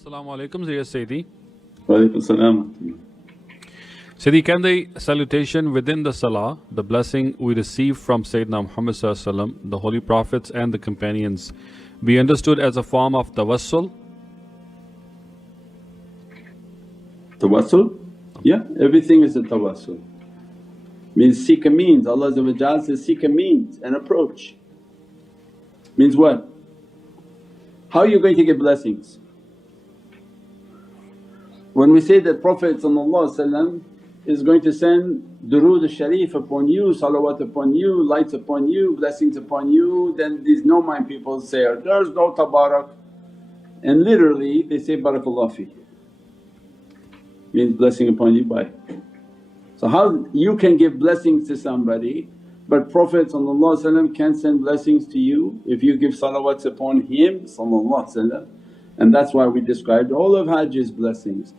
Assalamu alaikum, dear Sayyidi. Walaikum salam. Sayyidi, can the salutation within the Salah, the blessing we receive from Sayyidina Muhammad, the Holy Prophets and the companions, be understood as a form of tawassul? Tawassul? Yeah, everything is a tawassul. Means seek a means. Allah says, seek a means, an approach. Means what? How are you going to get blessings? When we say that Prophet is going to send durood al-sharif upon you, salawat upon you, lights upon you, blessings upon you, then these no mind people say, there's no tabarak, and literally they say barakallah fi, means blessing upon you by. So how you can give blessings to somebody but Prophet can't send blessings to you if you give salawats upon him, and that's why we described all of Hajj as blessings.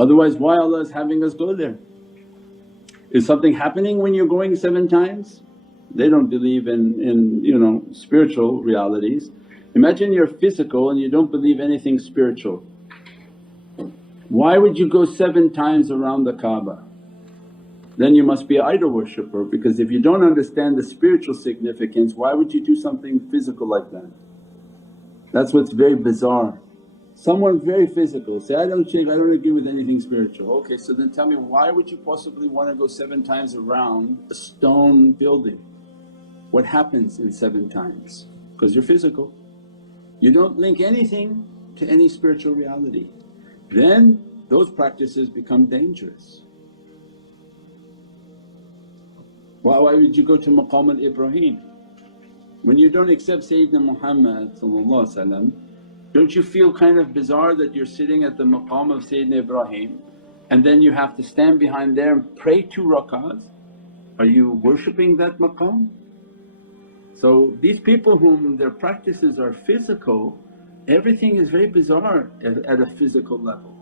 Otherwise why Allah is having us go there? Is something happening when you're going 7 times? They don't believe in spiritual realities. Imagine you're physical and you don't believe anything spiritual. Why would you go 7 times around the Kaaba? Then you must be an idol worshipper, because if you don't understand the spiritual significance, why would you do something physical like that? That's what's very bizarre. Someone very physical say, I don't agree with anything spiritual. Okay, so then tell me, why would you possibly want to go 7 times around a stone building? What happens in 7 times? Because you're physical. You don't link anything to any spiritual reality. Then those practices become dangerous. Why would you go to Maqam al-Ibrahim? When you don't accept Sayyidina Muhammad, don't you feel kind of bizarre that you're sitting at the maqam of Sayyidina Ibrahim and then you have to stand behind there and pray 2 rakahs? Are you worshipping that maqam? So these people whom their practices are physical, everything is very bizarre at a physical level.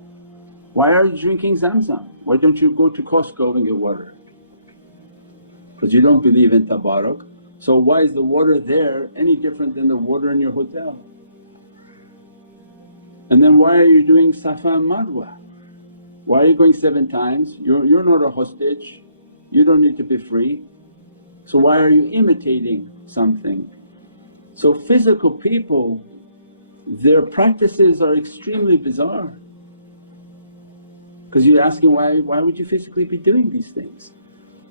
Why are you drinking Zamzam? Why don't you go to Costco and get water? Because you don't believe in tabarak. So why is the water there any different than the water in your hotel? And then why are you doing Safa and Marwa? Why are you going 7 times? You're not a hostage, you don't need to be free. So why are you imitating something? So physical people, their practices are extremely bizarre, because you're asking why would you physically be doing these things?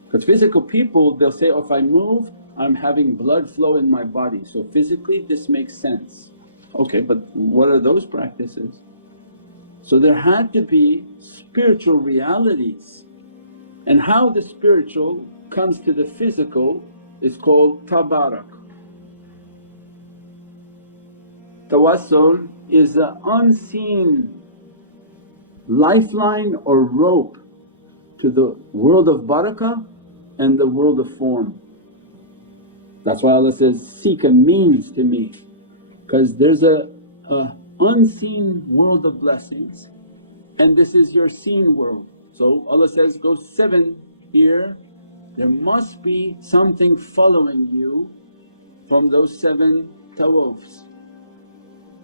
Because physical people they'll say, oh, if I move I'm having blood flow in my body, so physically this makes sense. Okay, but what are those practices? So there had to be spiritual realities, and how the spiritual comes to the physical is called tabarak. Tawassul is an unseen lifeline or rope to the world of barakah and the world of form. That's why Allah says, seek a means to me, because there's a unseen world of blessings and this is your seen world. So Allah says, go 7 here, there must be something following you from those 7 tawafs.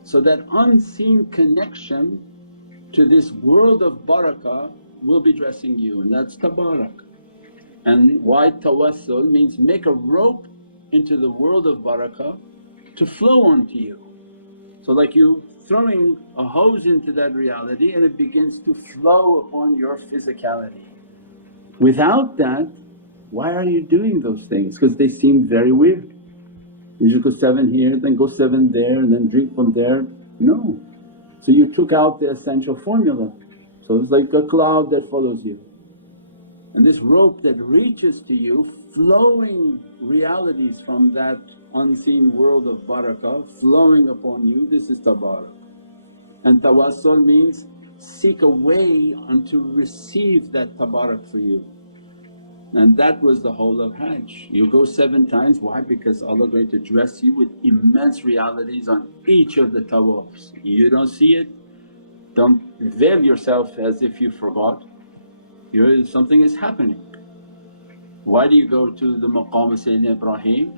So that unseen connection to this world of barakah will be dressing you, and that's tabarak. And why tawassul means make a rope into the world of barakah to flow onto you. So like you throwing a hose into that reality and it begins to flow upon your physicality. Without that, why are you doing those things? Because they seem very weird. You just go 7 here, then go 7 there, and then drink from there. No. So you took out the essential formula. So it's like a cloud that follows you. And this rope that reaches to you, flowing realities from that unseen world of barakah flowing upon you, this is tabarak. And tawassul means seek a way unto receive that tabarak for you. And that was the whole of Hajj. You go 7 times, why? Because Allah going to dress you with immense realities on each of the tawafs. You don't see it, don't veil yourself as if you forgot. Something is happening. Why do you go to the maqam of Sayyidina Ibrahim?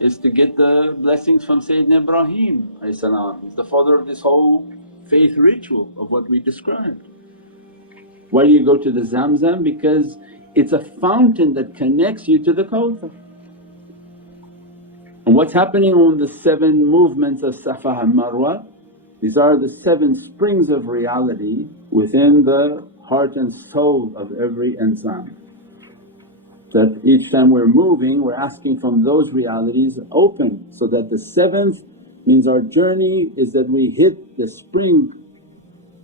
Is to get the blessings from Sayyidina Ibrahim. He's the father of this whole faith ritual of what we described. Why do you go to the Zamzam? Because it's a fountain that connects you to the Kawthar. And what's happening on the 7 movements of Safa and Marwa? These are the 7 springs of reality within the heart and soul of every insan. That each time we're moving we're asking from those realities open, so that the 7th means our journey is that we hit the spring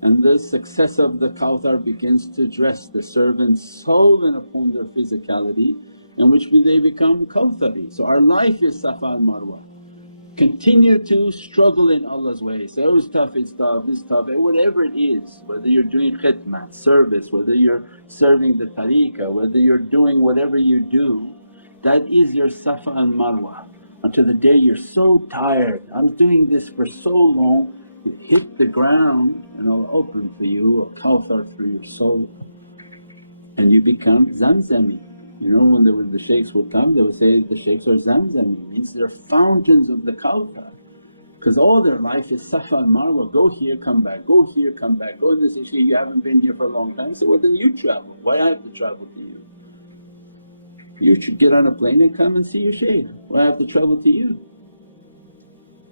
and the success of the Kawthar begins to dress the servant's soul in upon their physicality, in which they become Kawthari. So our life is Safa and Marwa. Continue to struggle in Allah's way, say, oh it's tough, this tough, whatever it is, whether you're doing khidmat, service, whether you're serving the tariqah, whether you're doing whatever you do, that is your Safa and Marwa. Until the day you're so tired, I'm doing this for so long, you hit the ground and Allah open for you a Kawthar through your soul and you become Zamzami. You know when the shaykhs would come they would say, the shaykhs are Zamzami, means they're fountains of the Kawthar. Because all their life is Safa and Marwa, go here come back, go here come back, go this issue, you haven't been here for a long time. So well then you travel, why I have to travel to you? You should get on a plane and come and see your shaykh, why I have to travel to you?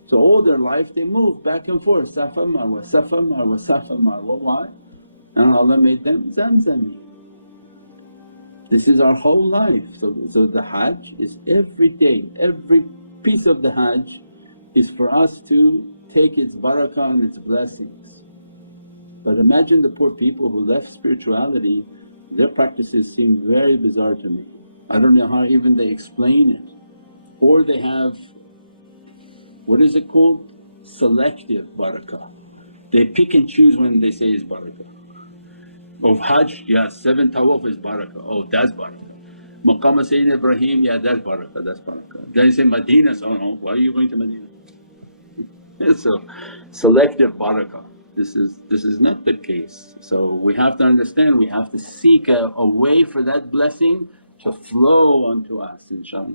So all their life they move back and forth, Safa Marwa, Safa Marwa, Safa Marwa. Why? And Allah made them Zamzami. This is our whole life. So the Hajj is every day, every piece of the Hajj is for us to take its barakah and its blessings. But imagine the poor people who left spirituality, their practices seem very bizarre to me. I don't know how even they explain it. Or they have, what is it called? Selective barakah. They pick and choose when they say is barakah. Of Hajj, yeah 7 tawaf is barakah, oh that's barakah. Maqam Sayyidina Ibrahim, yeah that's barakah, that's barakah. Then they say Madina, so no, why are you going to Madina? It's a selective barakah. This is not the case. So we have to understand, we have to seek a way for that blessing to flow onto us inshaAllah.